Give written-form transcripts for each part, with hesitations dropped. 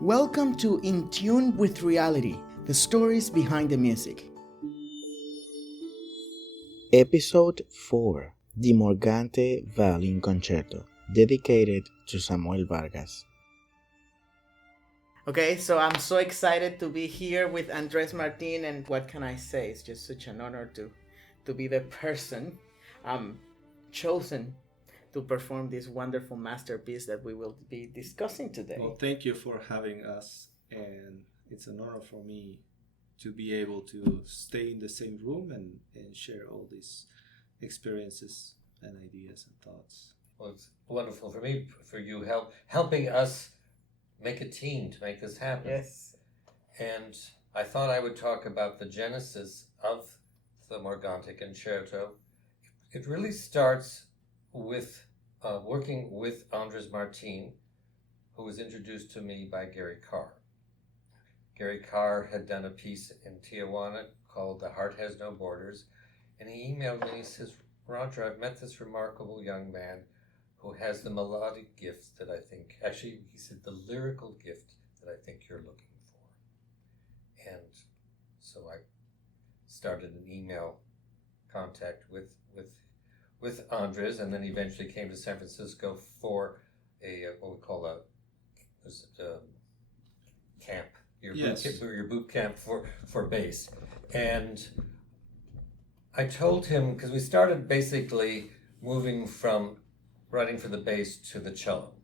Welcome to In Tune with Reality, the stories behind the music. Episode 4, the Morgante Violin Concerto, dedicated to Samuel Vargas. Okay, so I'm so excited to be here with Andres Martin, and what can I say? It's just such an honor to be the person chosen to perform this wonderful masterpiece that we will be discussing today. Well, thank you for having us, and it's an honor for me to be able to stay in the same room and share all these experiences and ideas and thoughts. Well, it's wonderful for me, for you helping us make a team to make this happen. Yes. And I thought I would talk about the genesis of the Morgante Concerto. It really starts with working with Andres Martin, who was introduced to me by Gary Carr. Gary Carr had done a piece in Tijuana called The Heart Has No Borders, and he emailed me and he says, Roger, I've met this remarkable young man who has the melodic gift that I think, actually he said the lyrical gift that I think you're looking for. And so I started an email contact with Andres, and then eventually came to San Francisco for a what we call a camp, your boot camp for bass. And I told him, because we started basically moving from writing for the bass to the cello.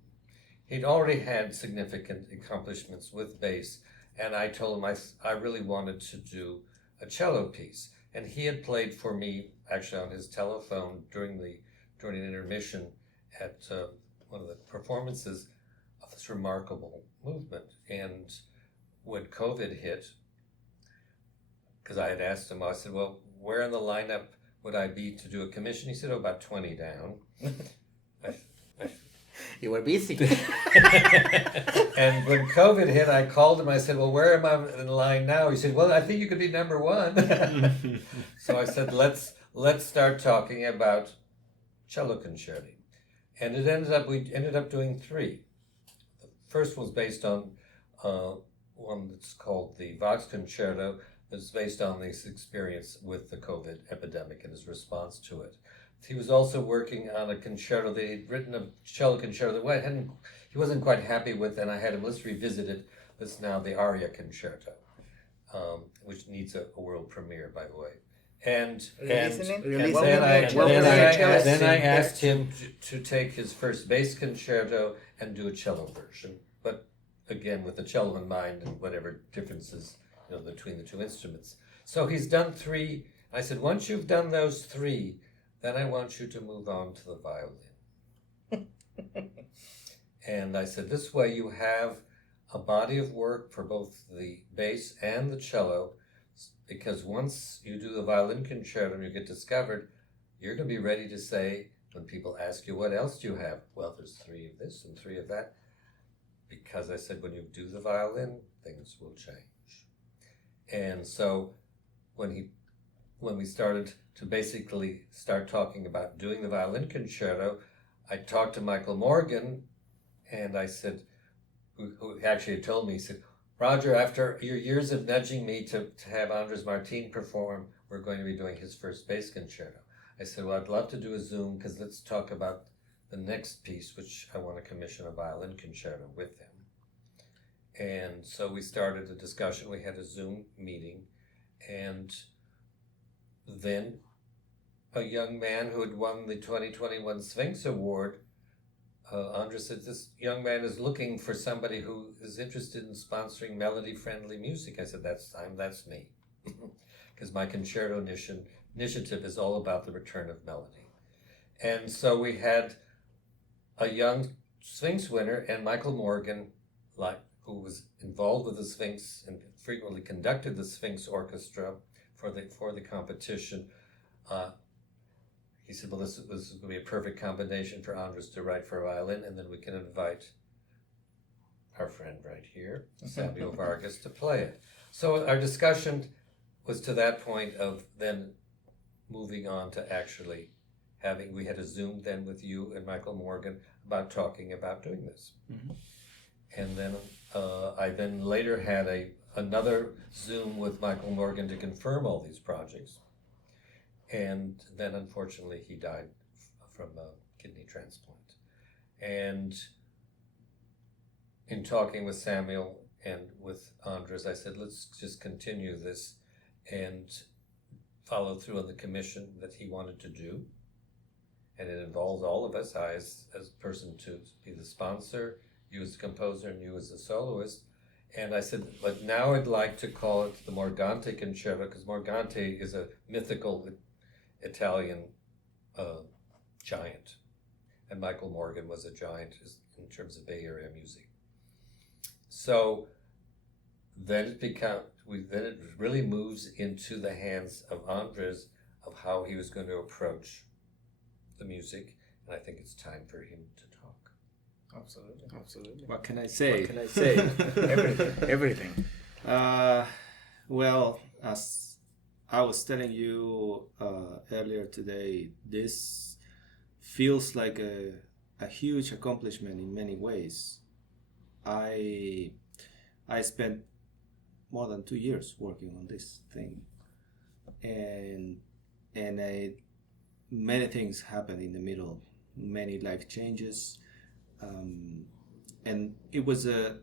He'd already had significant accomplishments with bass, and I told him I really wanted to do a cello piece. And he had played for me, actually on his telephone during an intermission at one of the performances of this remarkable movement. And when COVID hit, because I had asked him, I said, well, where in the lineup would I be to do a commission? He said, oh, about 20 down. You were busy. And when COVID hit, I called him. I said, well, where am I in line now? He said, well, I think you could be number one. So I said, let's start talking about cello concerti. And we ended up doing 3. The first was based on one that's called the Vox Concerto, that's based on his experience with the COVID epidemic and his response to it. He was also working on a concerto. They had written a cello concerto that he wasn't quite happy with, and I had him, let's revisit it. It's now the Aria Concerto, which needs a world premiere, by the way. And then I asked him to take his first bass concerto and do a cello version, but again with the cello in mind and whatever differences between the two instruments. So he's done 3. I said, once you've done those 3, then I want you to move on to the violin. And I said, this way you have a body of work for both the bass and the cello, because once you do the violin concerto and you get discovered, you're going to be ready to say, when people ask you, what else do you have? Well, there's 3 of this and 3 of that. Because I said, when you do the violin, things will change. And so when we started to basically start talking about doing the violin concerto, I talked to Michael Morgan, and I said, who actually had told me, he said, Roger, after your years of nudging me to have Andres Martin perform, we're going to be doing his first bass concerto. I said, well, I'd love to do a Zoom, because let's talk about the next piece, which I want to commission a violin concerto with him. And so we started a discussion. We had a Zoom meeting, and then a young man who had won the 2021 Sphinx Award, Andres said, this young man is looking for somebody who is interested in sponsoring melody-friendly music. I said, that's me. Because my concerto initiative is all about the return of melody. And so we had a young Sphinx winner, and Michael Morgan, who was involved with the Sphinx and frequently conducted the Sphinx Orchestra for the competition. He said, well, this was going to be a perfect combination for Andres to write for violin, and then we can invite our friend right here, Samuel Vargas, to play it. So our discussion was to that point of then moving on to actually we had a Zoom then with you and Michael Morgan about talking about doing this. Mm-hmm. And then I then later had another Zoom with Michael Morgan to confirm all these projects. And then unfortunately he died from a kidney transplant. And in talking with Samuel and with Andres, I said, let's just continue this and follow through on the commission that he wanted to do. And it involves all of us, I as person to be the sponsor, you as the composer, and you as the soloist. And I said, but now I'd like to call it the Morgante Concerto, because Morgante is a mythical Italian giant. And Michael Morgan was a giant in terms of Bay Area music. So then it really moves into the hands of Andres of how he was going to approach the music, and I think it's time for him to talk. Absolutely. What can I say? Everything. Well, as I was telling you earlier today, this feels like a huge accomplishment in many ways. I spent more than 2 years working on this thing, and many things happened in the middle, many life changes, and it was a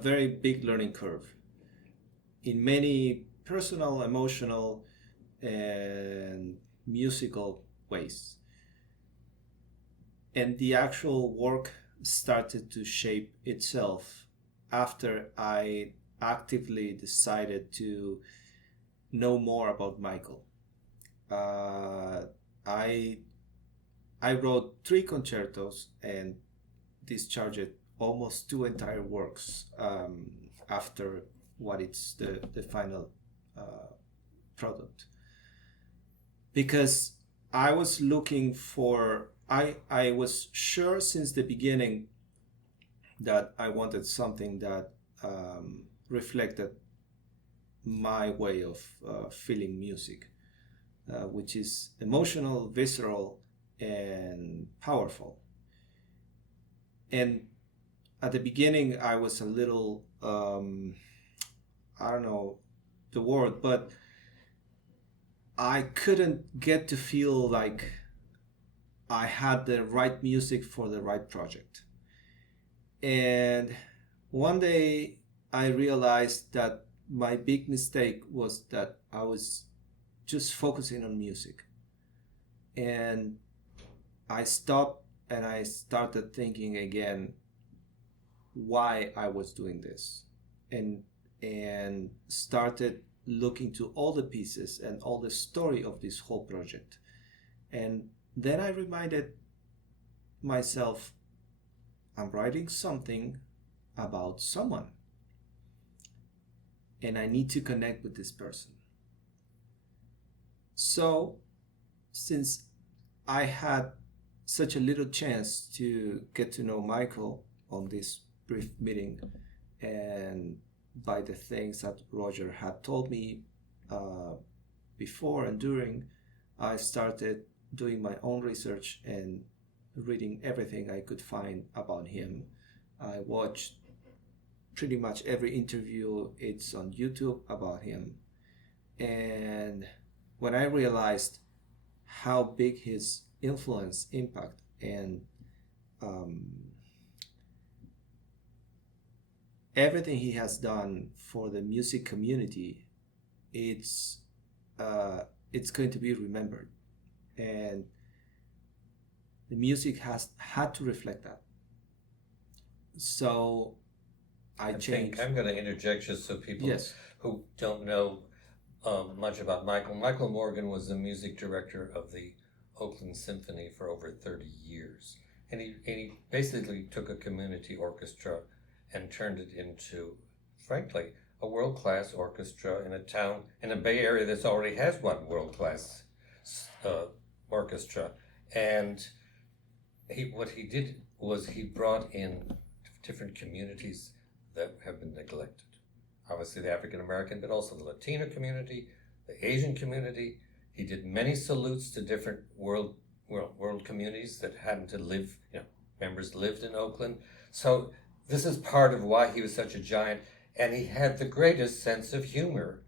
very big learning curve in many personal, emotional, and musical ways. And the actual work started to shape itself after I actively decided to know more about Michael. I wrote 3 concertos and discharged almost 2 entire works after what it's the final product, because I was looking for, I was sure since the beginning that I wanted something that reflected my way of feeling music, which is emotional, visceral, and powerful. And at the beginning, I was a little, I don't know the word, but I couldn't get to feel like I had the right music for the right project. And one day I realized that my big mistake was that I was just focusing on music. And I stopped and I started thinking again why I was doing this, and started looking to all the pieces and all the story of this whole project. And then I reminded myself, I'm writing something about someone, and I need to connect with this person. So, since I had such a little chance to get to know Michael on this brief meeting, and by the things that Roger had told me before and during, I started doing my own research and reading everything I could find about him. I watched pretty much every interview it's on YouTube about him. And when I realized how big his influence, impact, and everything he has done for the music community, it's going to be remembered, and the music has had to reflect that. So I changed. I'm going to interject just so people who don't know much about Michael. Michael Morgan was the music director of the Oakland Symphony for over 30 years. And he basically took a community orchestra and turned it into, frankly, a world-class orchestra in a town, in a Bay Area that already has one world-class orchestra. And what he did was he brought in different communities that have been neglected. Obviously the African American, but also the Latino community, the Asian community. He did many salutes to different world communities that hadn't to live, members lived in Oakland. So This is part of why he was such a giant, and he had the greatest sense of humor.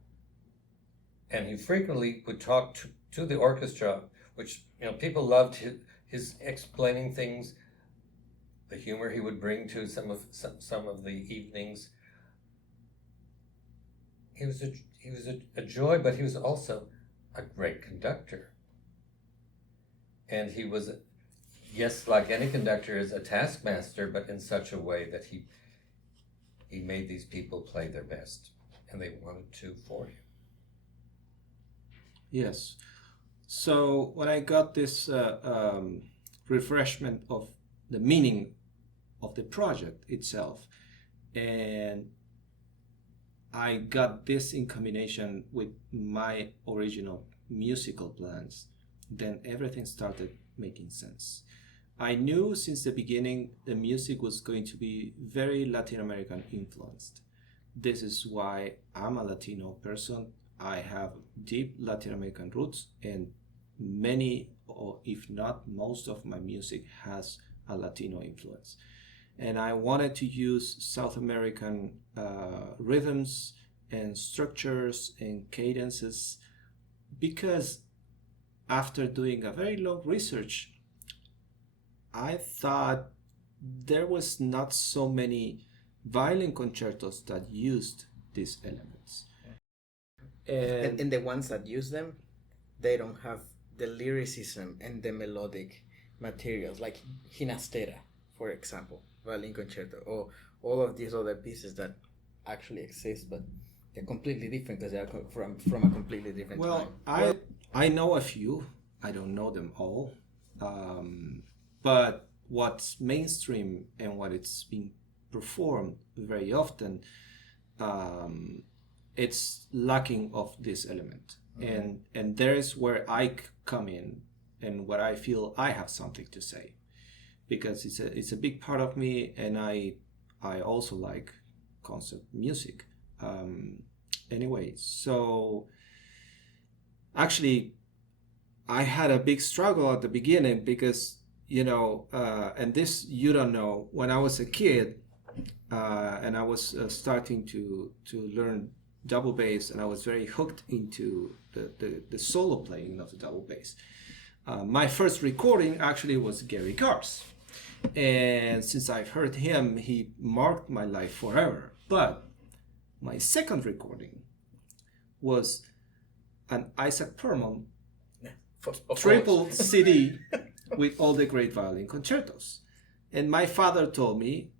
And he frequently would talk to the orchestra, which, people loved his explaining things, the humor he would bring to some of the evenings. He was a joy, but he was also a great conductor. And he was, yes, like any conductor, is a taskmaster, but in such a way that he made these people play their best, and they wanted to for him. Yes. So when I got this refreshment of the meaning of the project itself, and I got this in combination with my original musical plans, then everything started making sense. I knew since the beginning the music was going to be very Latin American influenced. This is why I'm a Latino person. I have deep Latin American roots, and many, or if not most, of my music has a Latino influence. And I wanted to use South American rhythms and structures and cadences because after doing a very long research, I thought there was not so many violin concertos that used these elements. And the ones that use them, they don't have the lyricism and the melodic materials, like Ginastera, for example, violin concerto, or all of these other pieces that actually exist, but they're completely different because they're from a completely different time. Well, I know a few. I don't know them all. But what's mainstream and what it's being performed very often, it's lacking of this element. Mm-hmm. And there's where I come in and where I feel I have something to say, because it's a big part of me, and I also like concert music. Anyway, so actually I had a big struggle at the beginning because, and this you don't know, when I was a kid and I was starting to learn double bass, and I was very hooked into the solo playing of the double bass. My first recording actually was Gary Gar's, and since I've heard him, he marked my life forever. But my second recording was an Isaac Perlman triple CD with all the great violin concertos. And my father told me,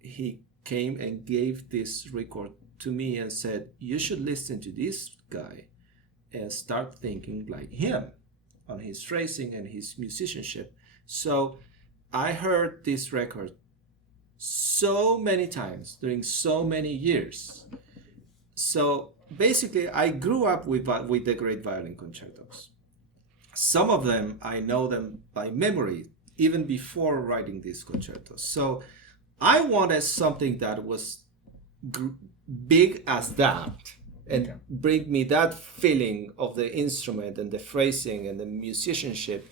he came and gave this record to me and said, you should listen to this guy and start thinking like him on his phrasing and his musicianship. So I heard this record so many times during so many years. So basically I grew up with the great violin concertos. Some of them, I know them by memory, even before writing these concertos. So I wanted something that was big as that, and bring me that feeling of the instrument and the phrasing and the musicianship,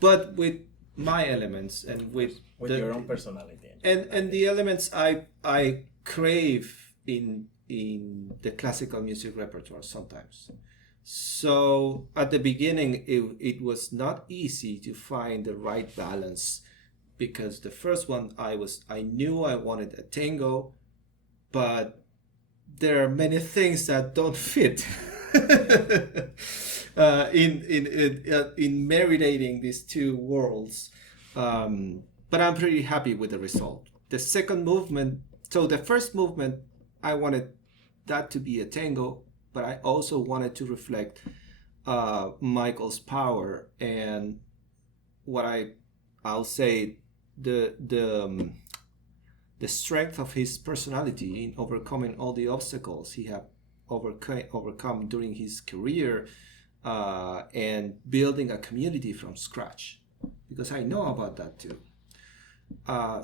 but with my elements and with your own personality. And the elements I crave in the classical music repertoire sometimes. So at the beginning, it was not easy to find the right balance, because the first one I knew I wanted a tango, but there are many things that don't fit in marinating these two worlds. But I'm pretty happy with the result. The second movement, so the first movement, I wanted that to be a tango, but I also wanted to reflect Michael's power and what I'll say the strength of his personality in overcoming all the obstacles he had overcome during his career, and building a community from scratch, because I know about that too.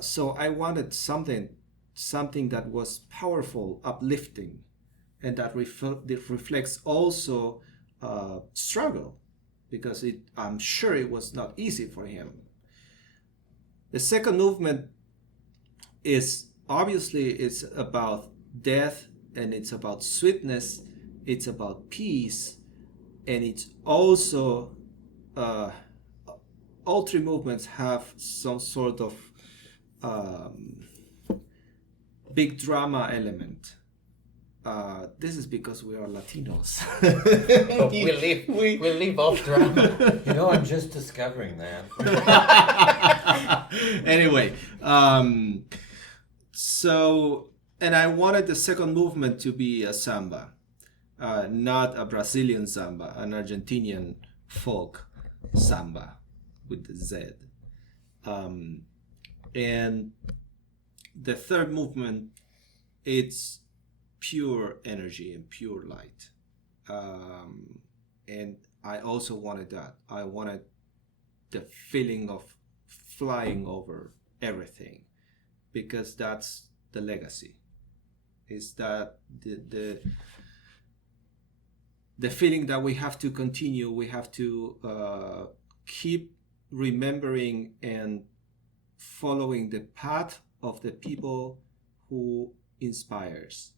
So I wanted something that was powerful, uplifting, and that reflects also struggle, because I'm sure it was not easy for him. The second movement is obviously it's about death, and it's about sweetness, it's about peace, and it's also all three movements have some sort of um, big drama element. This is because we are Latinos. Oh, we'll leave off drama. You know, I'm just discovering that. Anyway, so, and I wanted the second movement to be a samba, not a Brazilian samba, an Argentinian folk samba with the Z. And the third movement, it's pure energy and pure light. And I also wanted that. I wanted the feeling of flying over everything, because that's the legacy. Is that the feeling that we have to continue, we have to keep remembering and following the path of the people who inspires,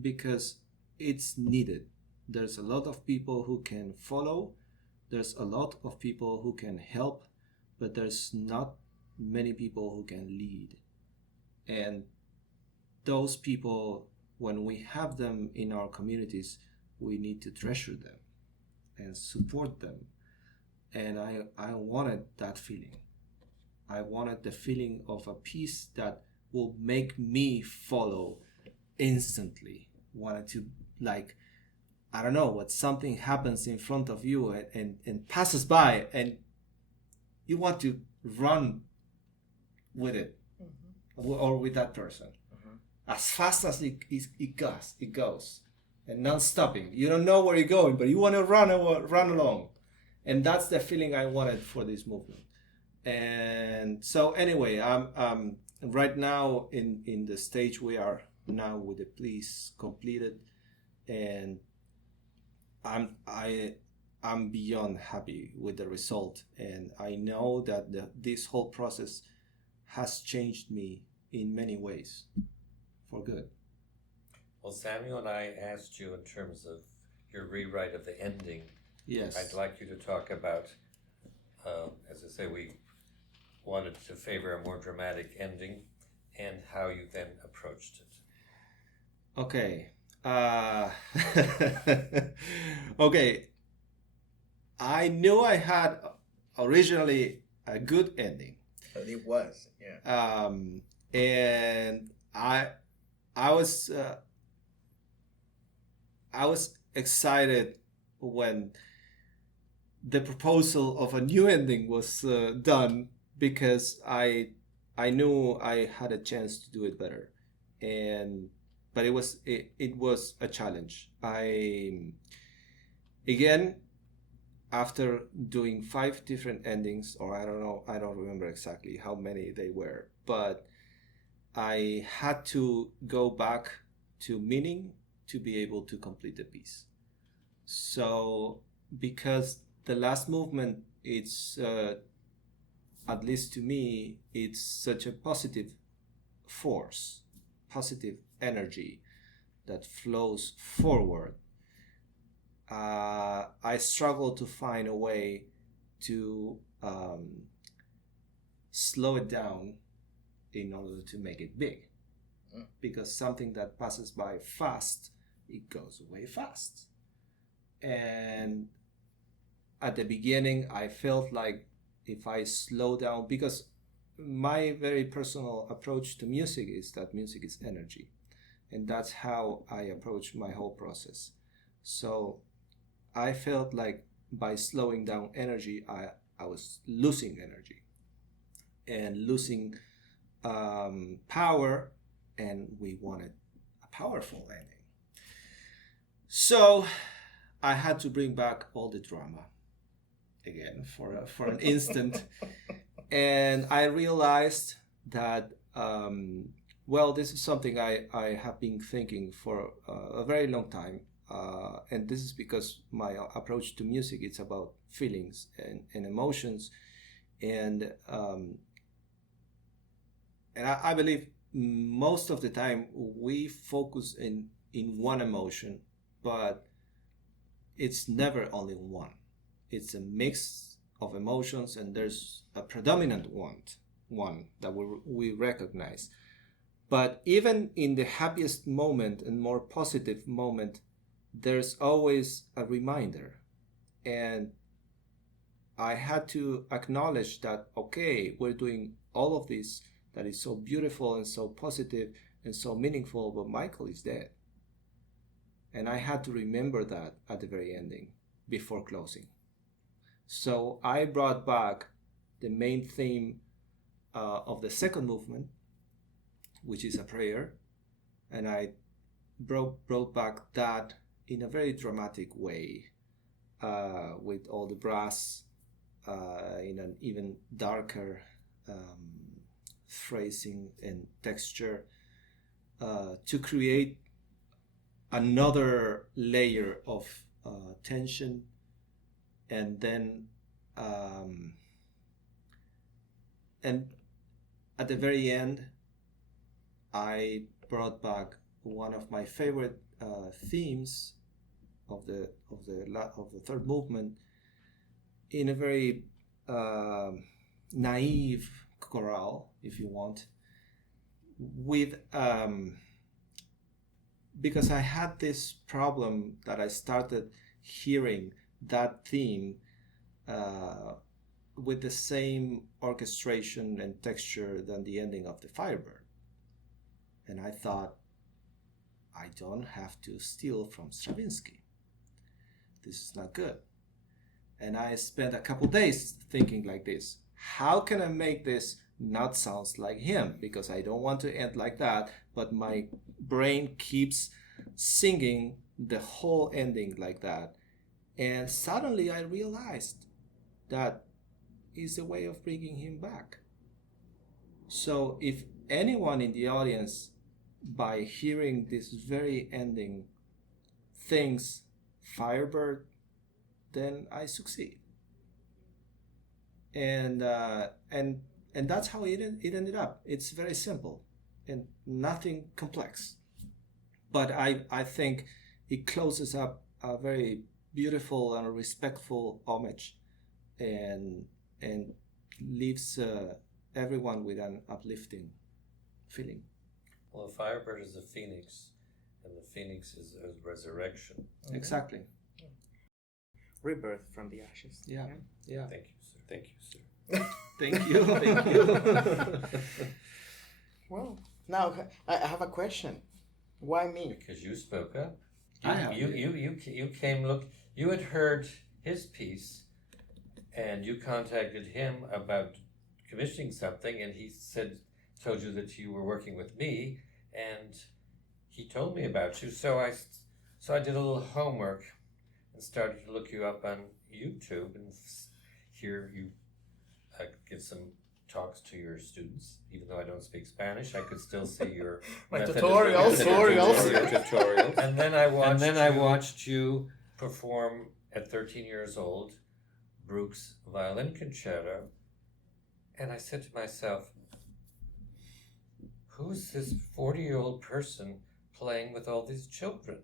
because it's needed. There's a lot of people who can follow, there's a lot of people who can help, but there's not many people who can lead. And those people, when we have them in our communities, we need to treasure them and support them. And I wanted that feeling. I wanted the feeling of a peace that will make me follow instantly. Wanted to, like, I don't know, what something happens in front of you and passes by, and you want to run with it, or with that person, as fast as it goes, and non-stopping. You don't know where you're going, but you want to run along. And that's the feeling I wanted for this movement. And so anyway, I'm right now in the stage we are now with the piece completed, and I'm beyond happy with the result, and I know that this whole process has changed me in many ways for good. Well, Samuel, and I asked you in terms of your rewrite of the ending. Yes. I'd like you to talk about, as I say, we wanted to favor a more dramatic ending, and how you then approached it. Okay. Okay. I knew I had originally a good ending. It was, yeah. And I was excited when the proposal of a new ending was done, because I knew I had a chance to do it better, but it was a challenge. Again, after doing 5 different endings, or I don't know, I don't remember exactly how many they were, but I had to go back to meaning to be able to complete the piece. So, because the last movement, it's at least to me, it's such a positive force, positive energy that flows forward. I struggle to find a way to slow it down in order to make it big, because something that passes by fast, it goes away fast. And at the beginning, I felt like if I slow down, because my very personal approach to music is that music is energy, and that's how I approach my whole process. So I felt like by slowing down energy, I was losing energy and losing power, and we wanted a powerful ending. So I had to bring back all the drama again for an instant, and I realized that well, this is something I have been thinking for a very long time, and this is because my approach to music, it's about feelings and emotions, and and I believe most of the time we focus in one emotion, but it's never only one. It's a mix of emotions, and there's a predominant one that we recognize. But even in the happiest moment and more positive moment, there's always a reminder. And I had to acknowledge that, okay, we're doing all of this that is so beautiful and so positive and so meaningful, but Michael is dead. And I had to remember that at the very ending, before closing. So I brought back the main theme of the second movement, which is a prayer, and I brought back that in a very dramatic way, with all the brass in an even darker phrasing and texture, to create another layer of tension. And then and at the very end, I brought back one of my favorite themes of the third movement in a very naive chorale, if you want, with because I had this problem that I started hearing that theme with the same orchestration and texture than the ending of the Firebird. And I thought, I don't have to steal from Stravinsky. This is not good. And I spent a couple days thinking like this. How can I make this not sound like him? Because I don't want to end like that, but my brain keeps singing the whole ending like that. And suddenly I realized that is a way of bringing him back. So if anyone in the audience, by hearing this very ending, thinks Firebird, then I succeed. And that's how it ended up. It's very simple and nothing complex. But I think it closes up a very beautiful and respectful homage, and leaves everyone with an uplifting feeling. Well, a firebird is a phoenix, and the phoenix is a resurrection. Okay. Exactly. Rebirth from the ashes. Yeah. Yeah. Thank you, sir. Thank you, sir. Thank you. Thank you. Well, now I have a question. Why me? Because you spoke up. You came. Look, you had heard his piece, and you contacted him about commissioning something, and he told you that you were working with me, and he told me about you. So I did a little homework and started to look you up on YouTube, and hear you give some talks to your students. Even though I don't speak Spanish, I could still see your tutorials. And then I watched you perform at 13 years old Bruch's Violin Concerto, and I said to myself, who's this 40-year-old person playing with all these children?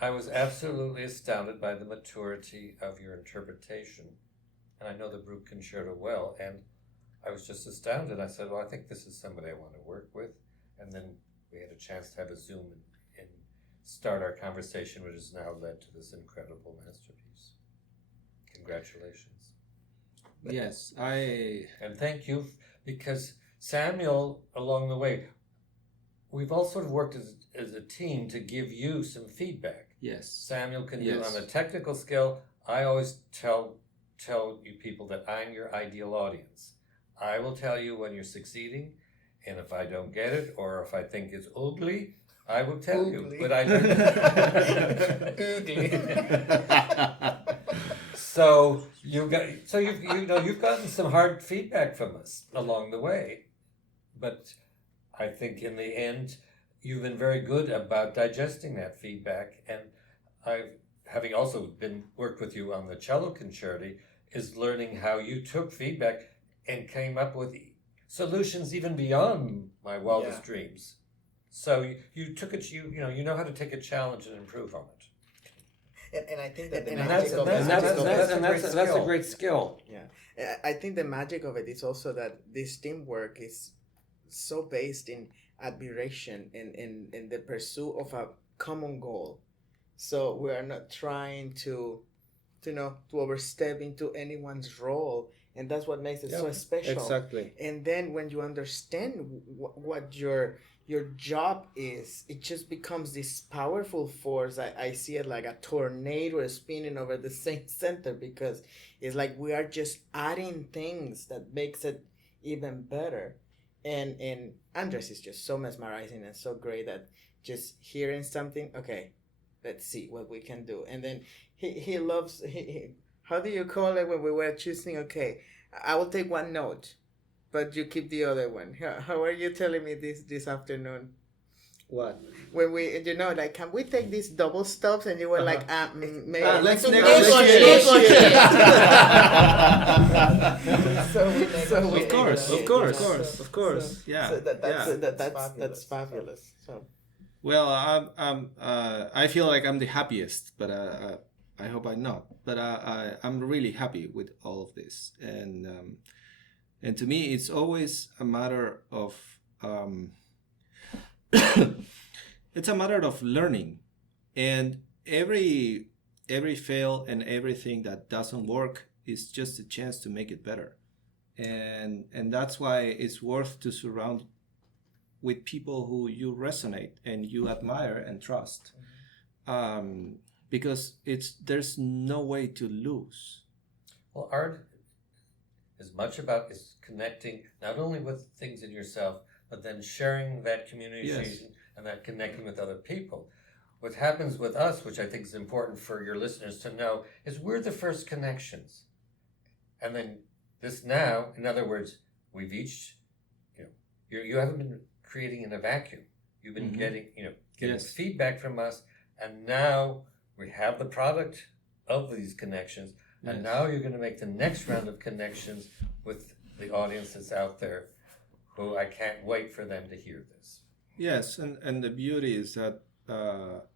I was absolutely astounded by the maturity of your interpretation. And I know the Bruch Concerto well, and I was just astounded. I said, well, I think this is somebody I want to work with. And then we had a chance to have a Zoom and start our conversation, which has now led to this incredible masterpiece. Congratulations. Yes, And thank you, because Samuel, along the way, we've all sort of worked as a team to give you some feedback. Yes. Samuel can do on the technical skill. I always tell you people that I'm your ideal audience. I will tell you when you're succeeding, and if I don't get it, or if I think it's ugly, I will tell you. But I ugly. So you've gotten some hard feedback from us along the way, but I think in the end you've been very good about digesting that feedback. And having also worked with you on the cello concerti, is learning how you took feedback and came up with solutions even beyond my wildest dreams. So you took it. You know how to take a challenge and improve on it. And I think that that's a great skill. Yeah, I think the magic of it is also that this teamwork is so based in admiration and in the pursuit of a common goal. So we are not trying to overstep into anyone's role, and that's what makes it so special. Exactly. And then when you understand what your job is, it just becomes this powerful force. I see it like a tornado spinning over the same center, because it's like we are just adding things that makes it even better. And Andres is just so mesmerizing and so great that just hearing something, okay, let's see what we can do. And then he loves, how do you call it when we were choosing, okay, I will take one note, but you keep the other one. How are you telling me this afternoon? What? When we, like, can we take these double stops? And you were like, maybe. Let's negotiate. Of course. Yeah. So that's fabulous. So. Well, I feel like I'm the happiest, but I hope I'm not. But I'm really happy with all of this, and to me, it's always a matter of it's a matter of learning, and every fail and everything that doesn't work is just a chance to make it better, and that's why it's worth to surround with people who you resonate and you admire and trust, because there's no way to lose. Well, art is much about connecting not only with things in yourself, but then sharing that communication and that connecting with other people. What happens with us, which I think is important for your listeners to know, is we're the first connections. And then this now, in other words, we've each, you haven't been creating in a vacuum. You've been getting feedback from us, and now we have the product of these connections, and now you're going to make the next round of connections with the audience that's out there, who I can't wait for them to hear this. Yes, and the beauty is that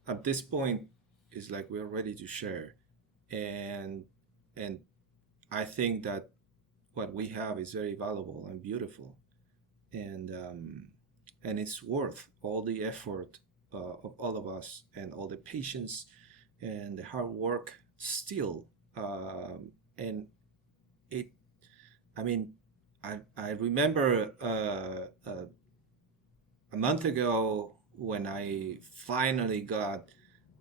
at this point, it's like we're ready to share, and I think that what we have is very valuable and beautiful, and it's worth all the effort of all of us and all the patience and the hard work still. And it, I mean, I remember a month ago when I finally got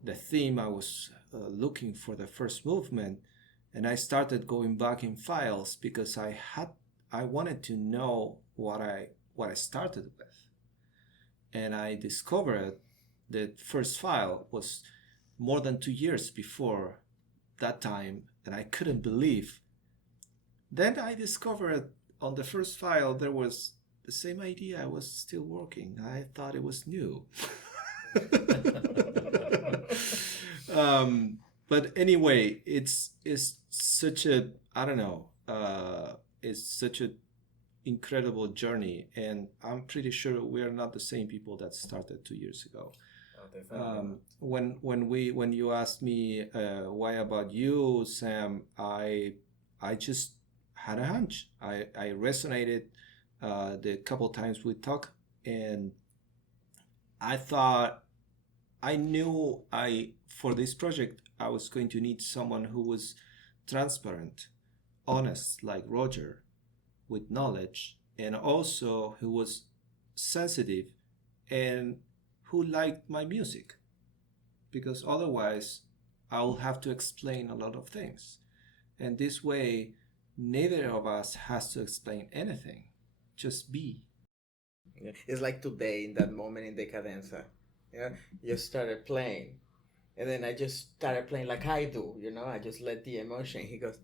the theme I was looking for, the first movement, and I started going back in files because I wanted to know what I started with. And I discovered the first file was more than 2 years before that time, and I couldn't believe. Then I discovered on the first file there was the same idea. I was still working. I thought it was new. But anyway, it's such a, I don't know, it's such a incredible journey, and I'm pretty sure we are not the same people that started 2 years ago. When you asked me why about you, Sam, I just had a hunch. I resonated the couple times we talked, and I thought I knew for this project I was going to need someone who was transparent, honest like Roger, with knowledge, and also who was sensitive and who liked my music, because otherwise I will have to explain a lot of things, and this way neither of us has to explain anything, just be. It's like today in that moment in Decadenza, you started playing, and then I just started playing like I do, I just let the emotion. He goes,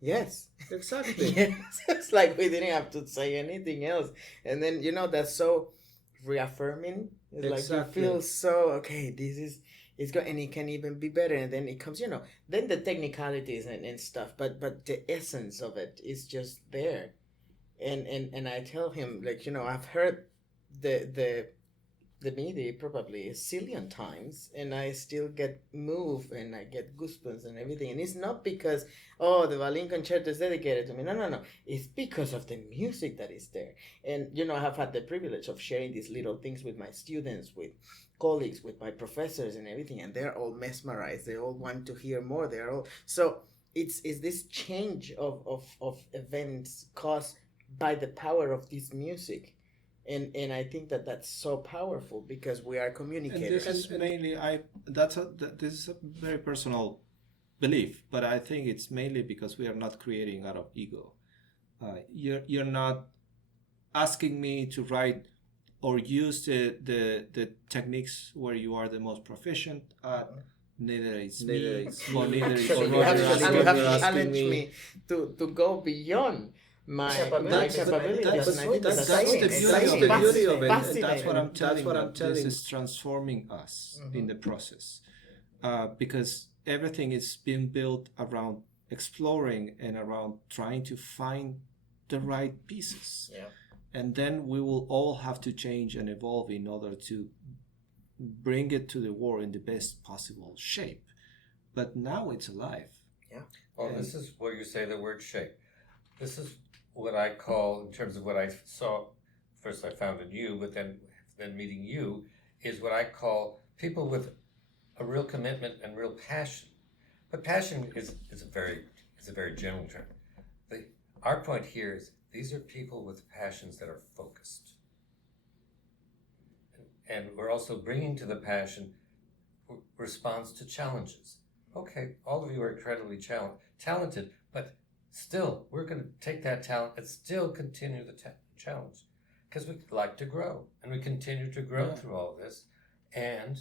yes, Exactly. yes. It's like we didn't have to say anything else, and then that's so reaffirming. It's Exactly. like you feel so okay. This is it's good, and it can even be better. And then it comes, then the technicalities and stuff, but the essence of it is just there. And I tell him, like, I've heard the MIDI probably a zillion times, and I still get moved and I get goosebumps and everything. And it's not because, oh, the violin concerto is dedicated to me. No, no, no. It's because of the music that is there. And I have had the privilege of sharing these little things with my students, with colleagues, with my professors and everything, and they're all mesmerized. They all want to hear more. They're all so. It's this change of events caused by the power of this music, and I think that that's so powerful because we are And communicators. this is mainly this is a very personal belief, but I think it's mainly because we are not creating out of ego. You're not asking me to write or use the techniques where you are the most proficient at. Neither is me, or neither is Actually, you Roger. have Asking to me- challenge me to go beyond my capabilities. That's And I think the exciting. beauty of it. And Fascinating. that's what I'm telling. This is transforming us in the process, because everything is being built around exploring and around trying to find the right pieces. Yeah. And then we will all have to change and evolve in order to bring it to the world in the best possible shape. But now it's alive. Yeah. Well, this is where you say the word shape. This is what I call, in terms of what I saw, first I found in you, but then meeting you, is what I call people with a real commitment and real passion. But passion is a very general term. Our point here is these are people with passions that are focused. And we're also bringing to the passion response to challenges. Okay, all of you are incredibly talented, but still, we're going to take that talent and still continue the challenge because we like to grow, and we continue to grow through all of this. And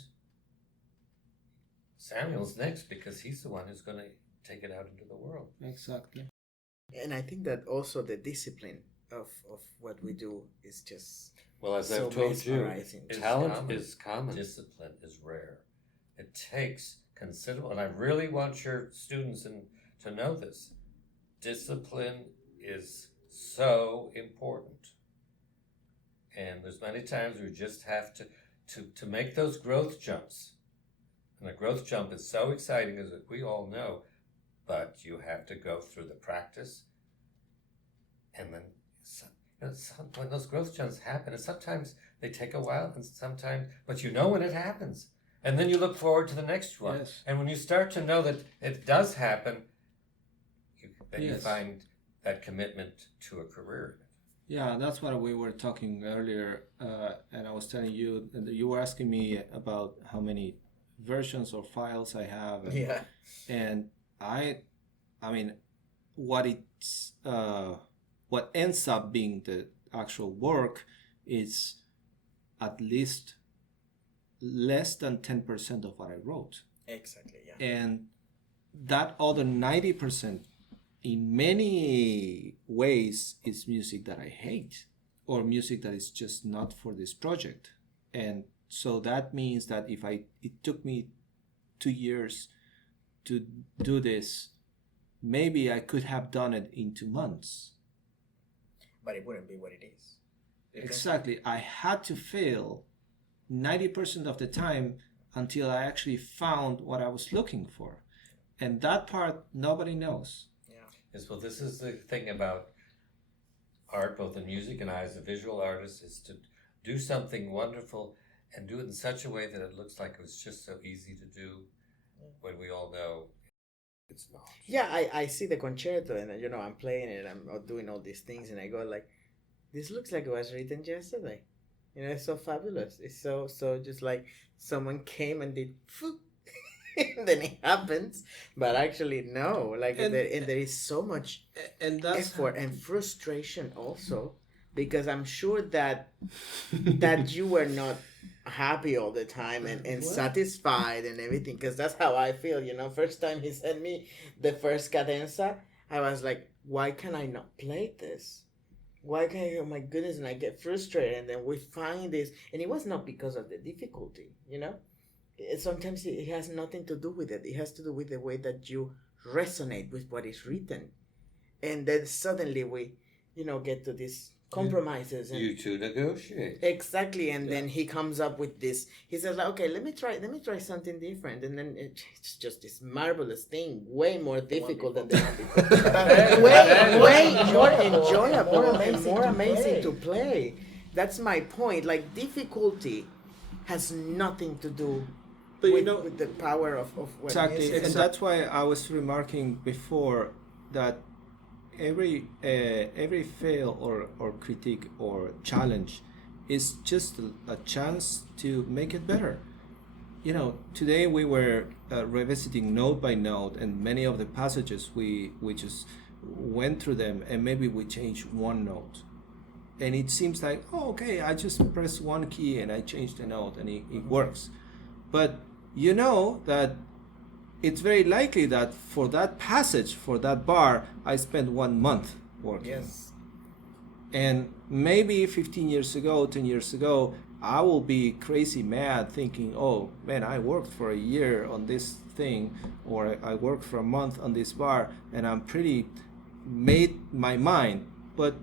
Samuel's next because he's the one who's going to take it out into the world. Exactly. And I think that also the discipline of what we do is just Well, as so I've told you, mesmerizing. talent is common. Discipline is rare. It takes considerable, and I really want your students to know this. Discipline is so important. And there's many times we just have to make those growth jumps. And a growth jump is so exciting, as we all know, but you have to go through the practice. And then when those growth jumps happen, and sometimes they take a while, and sometimes, but you know when it happens. And then you look forward to the next one. Yes. And when you start to know that it does happen, you find that commitment to a career. Yeah, that's what we were talking earlier, and I was telling you, and you were asking me about how many versions or files I have. And I mean, what ends up being the actual work is at least less than 10% of what I wrote. Exactly, yeah. And that other 90% in many ways is music that I hate, or music that is just not for this project. And so that means that it took me 2 years to do this, maybe I could have done it in 2 months. But it wouldn't be what it is. Exactly. I had to fail 90% of the time until I actually found what I was looking for. And that part nobody knows. Yes, well, this is the thing about art, both in music and I as a visual artist, is to do something wonderful and do it in such a way that it looks like it was just so easy to do when we all know it's not. Yeah, I see the concerto and I'm playing it, I'm doing all these things, and I go like, this looks like it was written yesterday. It's so fabulous. It's so just like someone came and did and then it happens, but actually no, like and there is so much effort and frustration also, because I'm sure that you were not happy all the time and satisfied and everything, because that's how I feel. First time he sent me the first cadenza, I was like, why can I not play this? Why can't I? Oh my goodness! And I get frustrated, and then we find this, and it was not because of the difficulty, Sometimes it has nothing to do with it. It has to do with the way that you resonate with what is written, and then suddenly get to these compromises and You two negotiate. exactly, and then he comes up with this. He says, like, okay, let me try something different, and then it's just this marvelous thing, way more difficult than the one before, way more enjoyable and more amazing to play. That's my point. Like, difficulty has nothing to do But with the power of what exactly, music and is. that's why I was remarking before that every fail or critique or challenge is just a chance to make it better. Today we were revisiting note by note, and many of the passages we just went through them, and maybe we changed one note, and it seems like, oh, okay, I just press one key and I change the note and it works. But you know that it's very likely that for that passage, for that bar, I spent 1 month working. Yes. And maybe 15 years ago, 10 years ago, I will be crazy mad thinking, oh man, I worked for a year on this thing, or I worked for a month on this bar, and I'm pretty made my mind. But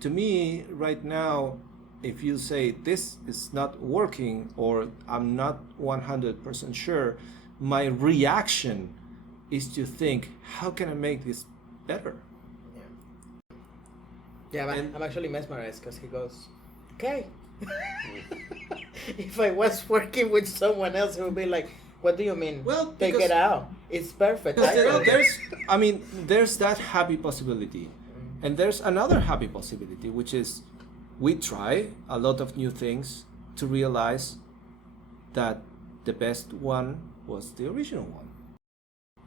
to me, right now, if you say this is not working, or I'm not 100% sure, my reaction is to think, how can I make this better? Yeah, but I'm actually mesmerized because he goes, okay. If I was working with someone else, he would be like, what do you mean? Well, take because- it out. It's perfect. There's that happy possibility. And there's another happy possibility, which is we try a lot of new things to realize that the best one was the original one.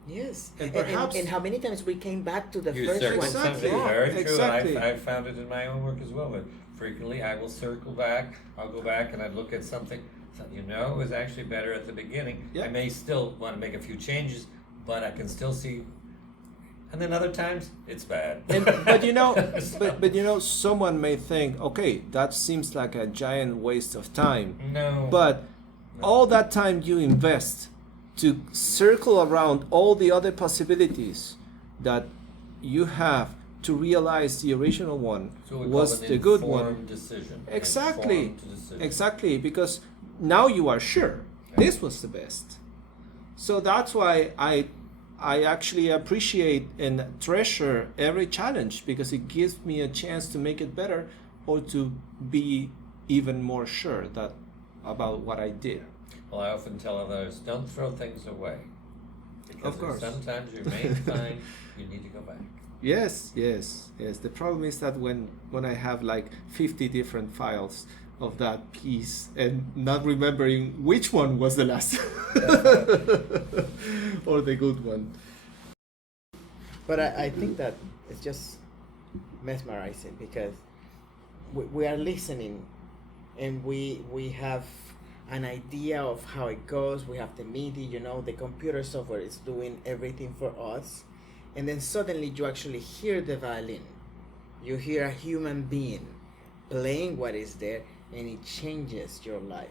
Yes. And perhaps- and how many times we came back to the You first circle one. Exactly. something, very true, Exactly. and I've found it in my own work as well, but frequently I will circle back, I'll go back and I look at something, it was actually better at the beginning. Yeah. I may still want to make a few changes, but I can still see, and then other times, it's bad. But someone may think, okay, that seems like a giant waste of time. No. But all that time you invest to circle around all the other possibilities that you have to realize the original one So we was call it the an good one. informed decision. Exactly. Informed decision. Exactly, because now you are sure this was the best. So that's why I actually appreciate and treasure every challenge, because it gives me a chance to make it better or to be even more sure about what I did. Well, I often tell others, don't throw things away. Because Of course. sometimes you may find you need to go back. Yes. The problem is that when I have like 50 different files of that piece and not remembering which one was the last or the good one. But I think that it's just mesmerizing because we are listening and we have an idea of how it goes. We have the MIDI, the computer software is doing everything for us. And then suddenly you actually hear the violin. You hear a human being playing what is there, and it changes your life.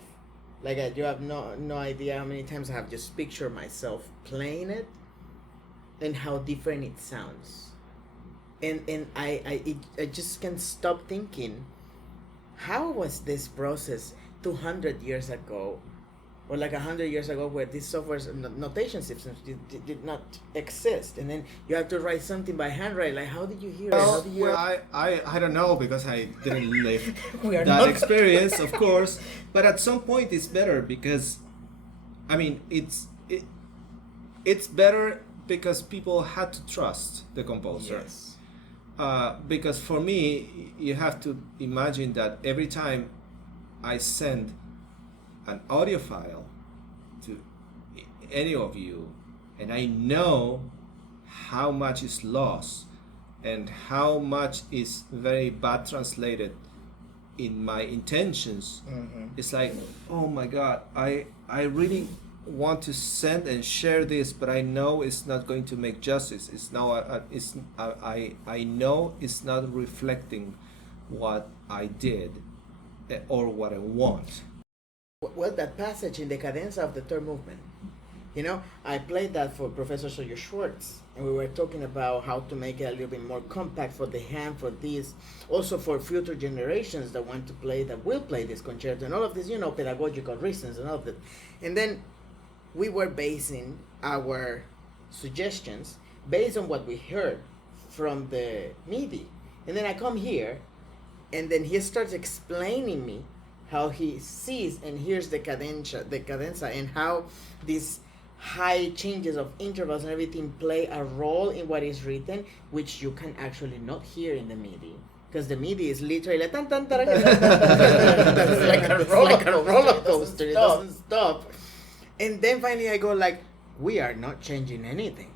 Like you have no idea how many times I have just pictured myself playing it and how different it sounds. And I just can't stop thinking, how was this process 200 years ago, or like 100 years ago, where these software notation systems did not exist, and then you have to write something by handwriting. Like, how did you hear it? How did you? I don't know, because I didn't live We are that not- experience, of course. But at some point, it's better because, I mean, it's better because people had to trust the composer. Yes. Because for me, you have to imagine that every time I send an audio file to any of you, and I know how much is lost and how much is very bad translated in my intentions, it's like, oh my God, I really want to send and share this, but I know it's not going to make justice. It's now I know it's not reflecting what I did or what I want. Well, that passage in the cadenza of the third movement, You know, I played that for Professor Sawyer Schwartz, and we were talking about how to make it a little bit more compact for the hand, for this, also for future generations that want to play, that will play this concerto, and all of this, you know, pedagogical reasons and all of that. And then we were basing our suggestions based on what we heard from the MIDI. And then I come here, and then he starts explaining me how he sees and hears the cadenza, and how these high changes of intervals and everything play a role in what is written, which you can actually not hear in the MIDI. Because the MIDI is literally like, tan, tan, tan, it's like a roller coaster. It doesn't stop. And then finally I go like, we are not changing anything.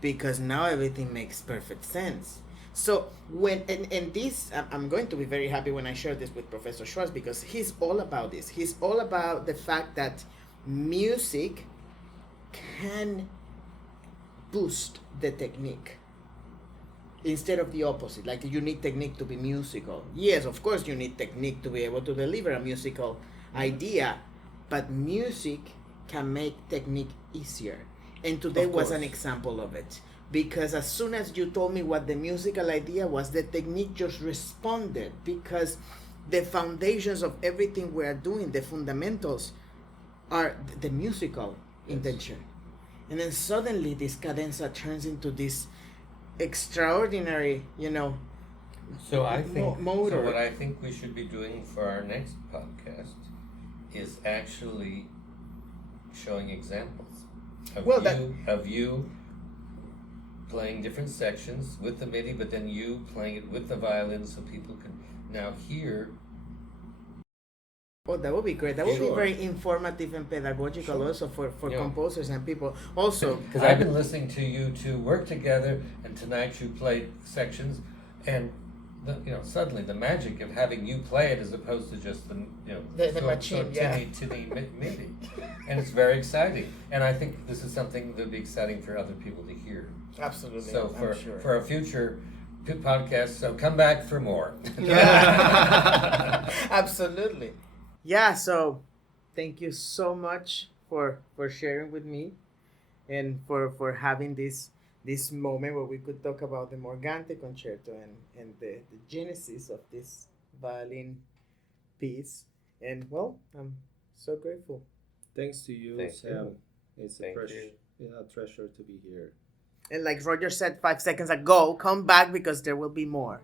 Because now everything makes perfect sense. So when and this, I'm going to be very happy when I share this with Professor Schwartz, because he's all about this. He's all about the fact that music can boost the technique instead of the opposite. Like, you need technique to be musical. Yes, of course you need technique to be able to deliver a musical idea, but music can make technique easier. And today was an example of it. Because as soon as you told me what the musical idea was, the technique just responded, because the foundations of everything we are doing, the fundamentals, are the musical intention. And then suddenly this cadenza turns into this extraordinary, you know, So I think motor. So what I think we should be doing for our next podcast is actually showing examples of you playing different sections with the MIDI, but then you playing it with the violin, so people can now hear. Oh, that would be great. That would be Sure. very informative and pedagogical, Sure. also for Yeah. composers and people. Also, Because I've been listening to you two work together, and tonight you played sections, and suddenly the magic of having you play it as opposed to just The machine, yeah. tinny MIDI, and it's very exciting. And I think this is something that'd be exciting for other people to hear. absolutely. So I'm sure. for a future podcast, so come back for more. Absolutely. Yeah, so thank you so much for sharing with me, and for having this moment where we could talk about the Morgante Concerto and the genesis of this violin piece. And well, I'm so grateful. Thanks to you, Thank Sam. you. It's Thank a treasure to be here. And like Roger said 5 seconds ago, come back because there will be more.